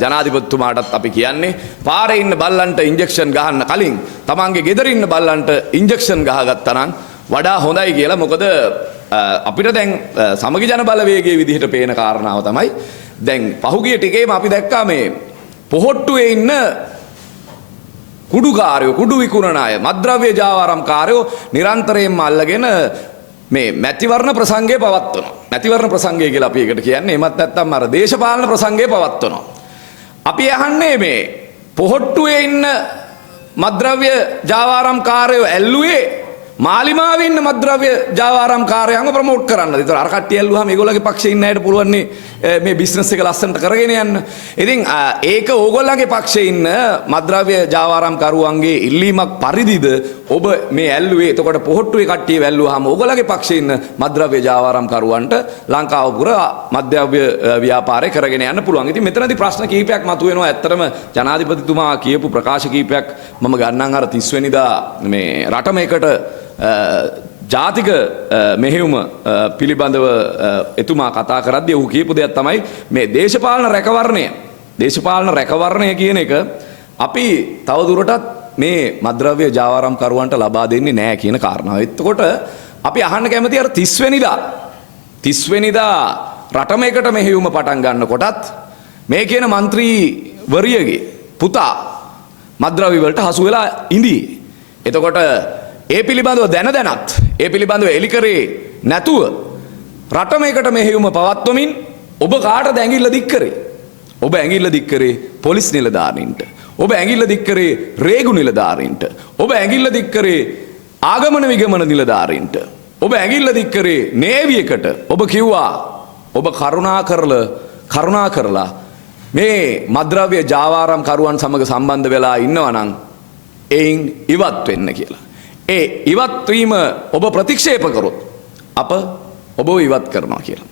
ජනාධිපතිතුමාටත් අපි කියන්නේ පාරේ ඉන්න බල්ලන්ට ඉන්ජෙක්ෂන් ගහන්න කලින් තමන්ගේ ගෙදර ඉන්න බල්ලන්ට ඉන්ජෙක්ෂන් ගහගත්තා නම් වඩා හොඳයි කියලා. මොකද අපිට දැන් සමගි ජන බලවේගයේ විදිහට පේන කාරණාව තමයි දැන් පහුගිය ටිකේම අපි දැක්කා මේ පොහොට්ටුවේ ඉන්න කුඩුකාරයෝ කුඩු විකුණන අය මත්ද්‍රව්‍ය ජාවාරම්කාරයෝ නිරන්තරයෙන්ම අල්ලගෙන මේ මැතිවරණ ප්‍රසංගය පවත්වනවා. මැතිවරණ ප්‍රසංගය කියලා අපි ඒකට කියන්නේ. එමත් නැත්නම් අර දේශපාලන ප්‍රසංගය පවත්වනවා. අපි අහන්නේ මේ පොහොට්ටුවේ ඉන්න මත්ද්‍රව්‍ය ජාවාරම්කාරයෝ ඇල්ලුවේ මාලිමාවේ ඉන්න මත්ද්‍රව්‍ය ජාවාරම්කාරයන්ව ප්‍රමෝට් කරන්න. ඒතර අර කට්ටිය ඇල්ලුවාම ඒගොල්ලෝගේ පක්ෂේ ඉන්න අයට පුළුවන් මේ බිස්නස් එක ලස්සනට කරගෙන යන්න. ඉතින් ඒක ඕගොල්ලන්ගේ පක්ෂේ ඉන්න මත්ද්‍රව්‍ය ජාවාරම්කරුවන්ගේ ඉල්ලීමක් පරිදිද ඔබ මේ ඇල්ලුවේ? එතකොට පොහොට්ටුවේ කට්ටිය ඇල්ලුවාම ඕගොල්ලන්ගේ පක්ෂේ ඉන්න මත්ද්‍රව්‍ය ජාවාරම්කරුවන්ට ලංකාව පුර මත්ද්‍රව්‍ය ව්‍යාපාරය කරගෙන යන්න පුළුවන්. ඉතින් මෙතනදී ප්‍රශ්න කීපයක් මතුවෙනවා. ඇත්තටම ජනාධිපතිතුමා කියපු ප්‍රකාශ කීපයක් මම ගන්නම්. අර 30 වෙනිදා මේ රටම එකට ජාතික මෙහෙයුම පිළිබඳව එතුමා කතා කරද්දී ඔහු කියපු දෙයක් තමයි මේ දේශපාලන රැකවරණය කියන එක අපි තවදුරටත් මේ මත්ද්‍රව්‍ය ජාවාරම්කරුවන්ට ලබා දෙන්නේ නැහැ කියන කාරණාව. එතකොට අපි අහන්න කැමති අර 30 වෙනිදා රටම එකට මෙහෙයුම පටන් ගන්නකොටත් මේ කියන മന്ത്രിවරියගේ පුතා මත්ද්‍රව්‍ය වලට හසු වෙලා ඉඳී. එතකොට ඒ පිළිබඳව දැනත් ඒ පිළිබඳව එලිකරේ නැතුව රටම එකට මෙහෙයුම පවත්වමින් ඔබ කාටද ඇඟිල්ල දික් කරේ? ඔබ ඇඟිල්ල දික් කරේ පොලිස් නිලධාරීන්ට. ඔබ ඇඟිල්ල දික් කරේ රේගු නිලධාරීන්ට. ඔබ ඇඟිල්ල දික් කරේ ආගමන විගමන නිලධාරීන්ට. ඔබ ඇඟිල්ල දික් කරේ නේවි එකට. ඔබ කිව්වා ඔබ කරුණා කරලා මේ මත්ද්‍රව්‍ය ජාවාරම්කරුවන් සමග සම්බන්ධ වෙලා ඉන්නවා නම් එයින් ඉවත් වෙන්න කියලා. ඒ ඉවත් වීම ඔබ ප්‍රතික්ෂේප කරොත් අප ඔබව ඉවත් කරනවා කියලා.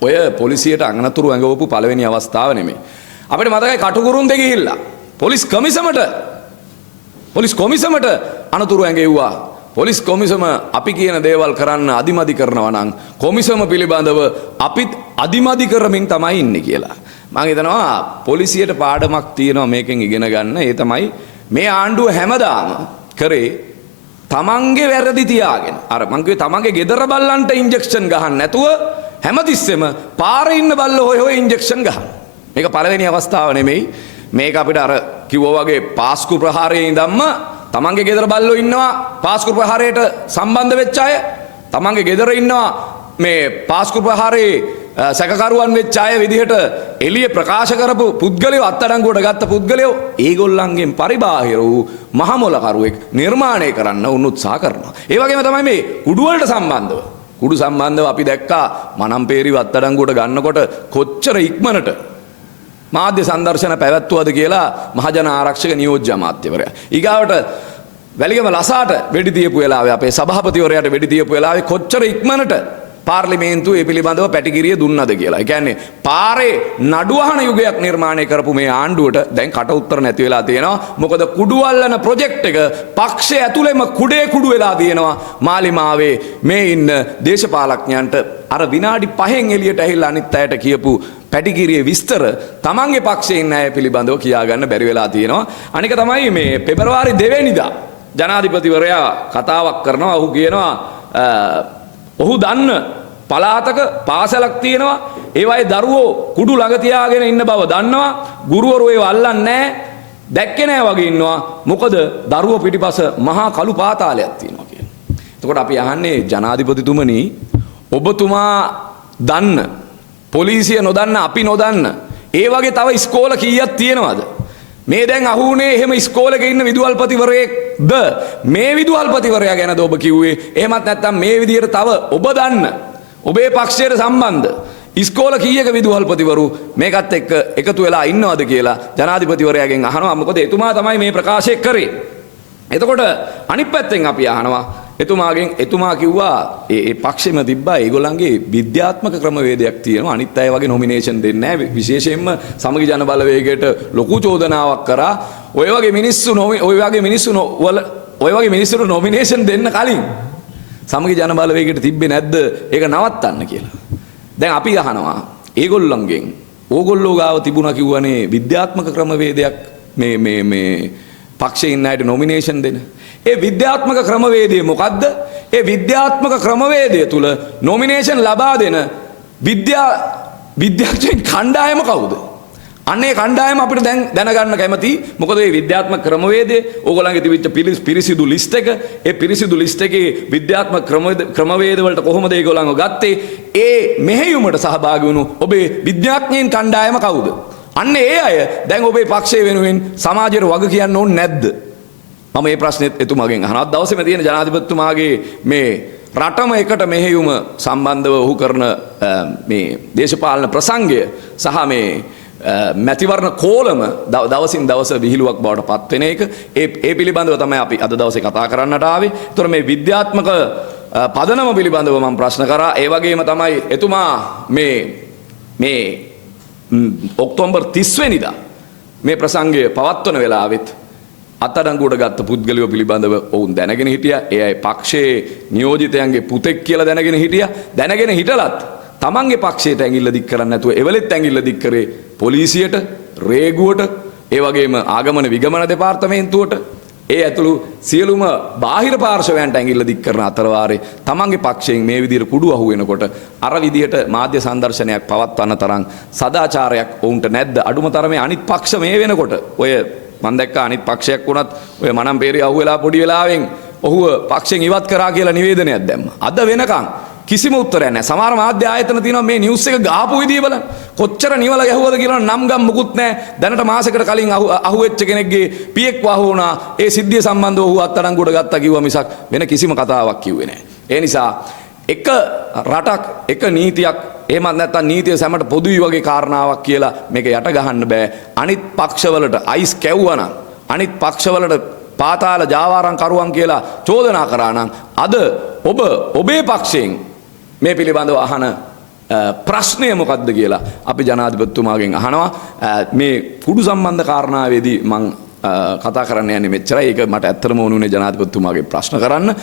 ඔය පොලිසියට අංගනතුරු ඇඟවපු පළවෙනි අවස්ථාව නෙමෙයි. අපිට මතකයි කටුකුරුන්ද ගිහිල්ලා පොලිස් කොමිසමට අනතුරු ඇඟෙව්වා. පොලිස් කොමිසම අපි කියන දේවල් කරන්න අදිමදි කරනවා නම් කොමිසම පිළිබඳව අපිත් අදිමදි කරමින් තමයි ඉන්නේ කියලා. මම හිතනවා පොලිසියට පාඩමක් තියෙනවා මේකෙන් ඉගෙන ගන්න. ඒ තමයි මේ ආණ්ඩුව හැමදාම කරේ තමන්ගේ වැරදි තියාගෙන අර මං කිව්වේ තමන්ගේ ගෙදර බල්ලන්ට ඉන්ජෙක්ෂන් ගහන්න නැතුව හැමතිස්සෙම පාරේ ඉන්න බල්ලෝ හොය ඉන්ජෙක්ෂන් ගහන. මේක පළවෙනි අවස්ථාව නෙමෙයි. මේක අපිට අර කිව්වා වගේ පාස්කු ප්‍රහාරයේ ඉඳන්ම තමන්ගේ ගෙදර බල්ලෝ ඉන්නවා පාස්කු ප්‍රහාරයට සම්බන්ධ වෙච්ච අය. තමන්ගේ ගෙදර ඉන්නවා මේ පාස්කු ප්‍රහාරයේ සැකකරුවන් වෙච්ච අය විදිහට එළිය ප්‍රකාශ කරපු පුද්ගලයෝ අත්අඩංගුවට ගත්ත පුද්ගලයෝ ඒගොල්ලන්ගෙන් පරිබාහිර වූ මහමොලකරුවෙක් නිර්මාණය කරන්න උත්සාහ කරනවා. ඒ වගේම තමයි මේ කුඩු වලට සම්බන්ධව. කුඩු සම්බන්ධව අපි දැක්කා මනම්පේරිව අත්අඩංගුවට ගන්නකොට කොච්චර ඉක්මනට මාධ්‍ය සංදර්ශන පැවැත්වුවද කියලා මහජන ආරක්ෂක නියෝජ්‍ය අමාත්‍යවරයා. ඊගාවට වැලිගම ලසාට වෙඩි තියපු වෙලාවේ අපේ සභාපතිවරයාට වෙඩි තියපු වෙලාවේ කොච්චර ඉක්මනට පාර්ලිමේන්තුව ඒ පිළිබඳව පැටිකිරිය දුන්නද කියලා. ඒ කියන්නේ පාරේ නඩුවහන යුගයක් නිර්මාණය කරපු මේ ආණ්ඩුවට දැන් කට උත්තර නැති වෙලා තියෙනවා. මොකද කුඩුවල්ලන ප්‍රොජෙක්ට් එක පක්ෂය ඇතුළෙම කුඩු වෙලා තියෙනවා. මාලිමාවේ මේ ඉන්න දේශපාලඥයන්ට අර විනාඩි 5න් එළියට ඇහිලා අනිත් අයට කියපු පැටිකිරියේ විස්තර තමන්ගේ පක්ෂයේ ඉන්න අය පිළිබඳව කියාගන්න බැරි වෙලා තියෙනවා. අනික තමයි මේ පෙබරවාරි 2 වෙනිදා ජනාධිපතිවරයා කතාවක් කරනවා. ඔහු කියනවා ඔහු දන්න පලාතක පාසලක් තියෙනවා. ඒවයේ දරුවෝ කුඩු ළඟ තියාගෙන ඉන්න බව දන්නවා. ගුරුවරු ඒව අල්ලන්නේ නැහැ. දැක්කේ නැහැ වගේ ඉන්නවා. මොකද දරුවෝ පිටිපස මහා කළු පාතාලයක් තියෙනවා කියලා. එතකොට අපි අහන්නේ ජනාධිපතිතුමනි ඔබතුමා දන්න පොලිසිය නොදන්න අපි නොදන්න ඒ වගේ තව ඉස්කෝල කීයක් තියෙනවද? මේ දැන් අහුනේ එහෙම ඉස්කෝලේක ඉන්න විදුහල්පතිවරයෙක්ද මේ විදුහල්පතිවරයා ගැනද ඔබ කිව්වේ? එහෙමත් නැත්නම් මේ විදිහට තව ඔබ දන්න ඔබේ පක්ෂයට සම්බන්ධ ඉස්කෝල කීයක විදුහල්පතිවරු මේකත් එක්ක එකතු වෙලා ඉන්නවද කියලා ජනාධිපතිවරයාගෙන් අහනවා. මොකද එතුමා තමයි මේ ප්‍රකාශය කරේ. එතකොට අනිත් පැත්තෙන් අපි අහනවා එතුමා කිව්වා ඒ පක්ෂෙම තිබ්බා ඒගොල්ලන්ගේ විද්‍යාත්මක ක්‍රමවේදයක් තියෙනවා. අනිත් අය වගේ නොමිනේෂන් දෙන්නේ නැහැ. විශේෂයෙන්ම සමගි ජන බලවේගයට ලොකු චෝදනාවක් කරා. ඔය වගේ මිනිස්සු නොමිනේෂන් දෙන්න කලින් සමගි ජන බලවේගයට තිබ්බේ නැද්ද ඒක නවත්තන්න කියලා. දැන් අපි අහනවා ඒගොල්ලන්ගෙන් ඕගොල්ලෝ ගාව තිබුණා කිව්වනේ විද්‍යාත්මක ක්‍රමවේදයක් මේ පක්ෂේ ඉන්න අයට නොමිනේෂන් දෙන්න. ඒ විද්‍යාත්මක ක්‍රමවේදය මොකද්ද? ඒ විද්‍යාත්මක ක්‍රමවේදය තුල නොමිනේෂන් ලබා දෙන විද්‍යාඥයින් කණ්ඩායම කවුද? අන්නේ කණ්ඩායම අපිට දැන් දැනගන්න කැමති. මොකද මේ විද්‍යාත්මක ක්‍රමවේදය ඕගොල්ලන්ගේ තිබිච්ච පිරිසිදු ලිස්ට් එක, ඒ පිරිසිදු ලිස්ට් එකේ විද්‍යාත්මක ක්‍රමවේද වලට කොහොමද ඒගොල්ලන්ව ගත්තේ? ඒ මෙහෙයුමට සහභාගී වුණු ඔබේ විද්‍යාඥයින් කණ්ඩායම කවුද? අන්න ඒ අය දැන් ඔබේ පක්ෂය වෙනුවෙන් සමාජයට වග කියන්න ඕනේ නැද්ද? මම මේ ප්‍රශ්නෙත් එතුමාගෙන් අහනවා. දවසේම තියෙන ජනාධිපතිතුමාගේ මේ රටම එකට මෙහෙයුම සම්බන්ධව ඔහු කරන මේ දේශපාලන ප්‍රසංගය සහ මේ මැතිවරණ කෝලම දවසින් දවස විහිළුවක් බවට පත් වෙන එක ඒ පිළිබඳව තමයි අපි අද දවසේ කතා කරන්නට ආවේ. ඒතර මේ විද්‍යාත්මක පදනම පිළිබඳව මම ප්‍රශ්න කරා. ඒ වගේම තමයි එතුමා මේ ඔක්තෝබර් 30 වෙනිදා මේ ප්‍රසංගය පවත්වන වෙලාවෙත් අත්අඩංගුවට ගත්ත පුද්ගලයෝ පිළිබඳව ඔවුන් දැනගෙන හිටියා. ඒ අය පක්ෂයේ නියෝජිතයන්ගේ පුතෙක් කියලා දැනගෙන හිටියා. දැනගෙන හිටලත් තමන්ගේ පක්ෂයට ඇඟිල්ල දික් කරන්නේ නැතුව එවලෙත් ඇඟිල්ල දික් කරේ පොලිසියට, රේගුවට, ඒ වගේම ආගමන විගමන දෙපාර්තමේන්තුවට, ඒ ඇතුළු සියලුම බාහිර පාර්ශවයන්ට ඇඟිල්ල දික් කරන අතරවාරේ තමන්ගේ පක්ෂයෙන් මේ විදිහට කුඩු අහු වෙනකොට අර විදිහට මාධ්‍ය සංදර්ශනයක් පවත්වන්න තරම් සදාචාරයක් ඔවුන්ට නැද්ද? අඩුම තරමේ අනිත් පක්ෂ මේ වෙනකොට ඔය මම දැක්කා අනිත් පක්ෂයක් වුණත් ඔය මනම්පේරි අහුවෙලා පොඩි වෙලාවෙන් ඔහුව පක්ෂයෙන් ඉවත් කරා කියලා නිවේදනයක් දැම්මා. අද වෙනකන් කිසිම උත්තරයක් නැහැ. සමහර මාධ්‍ය ආයතන තියෙනවා මේ නිවුස් එක ගාපු විදිය බලන්න. කොච්චර නිවල ගැහුවද කියලා නම් ගම් මුකුත් නැහැ. දැනට මාසෙකට කලින් අහුවෙච්ච කෙනෙක්ගේ පියෙක් වහු වුණා. ඒ සිද්ධිය සම්බන්ධව ඔහු අත්අඩංගුවට ගත්තා කිව්වා මිසක් වෙන කිසිම කතාවක් කිව්වේ නැහැ. ඒ නිසා එක රටක් එක නීතියක් එහෙමත් නැත්නම් නීතිය සැමට පොදුයි වගේ කාරණාවක් කියලා මේක යට ගහන්න බෑ. අනිත් පක්ෂවලට අයිස් කැව්වනම් අනිත් පක්ෂවලට පාතාල ජාවාරම් කරුවන් කියලා චෝදනා කරා නම් අද ඔබේ පක්ෂයෙන් මේ පිළිබඳව අහන ප්‍රශ්නය මොකක්ද කියලා අපි ජනාධිපතිතුමාගෙන් අහනවා. මේ කුඩු සම්බන්ධ කාරණාවේදී මම කතා කරන්න යන්නේ මෙච්චරයි. ඒක මට ඇත්තටම ඕනුනේ ජනාධිපතිතුමාගෙන් ප්‍රශ්න කරන්න.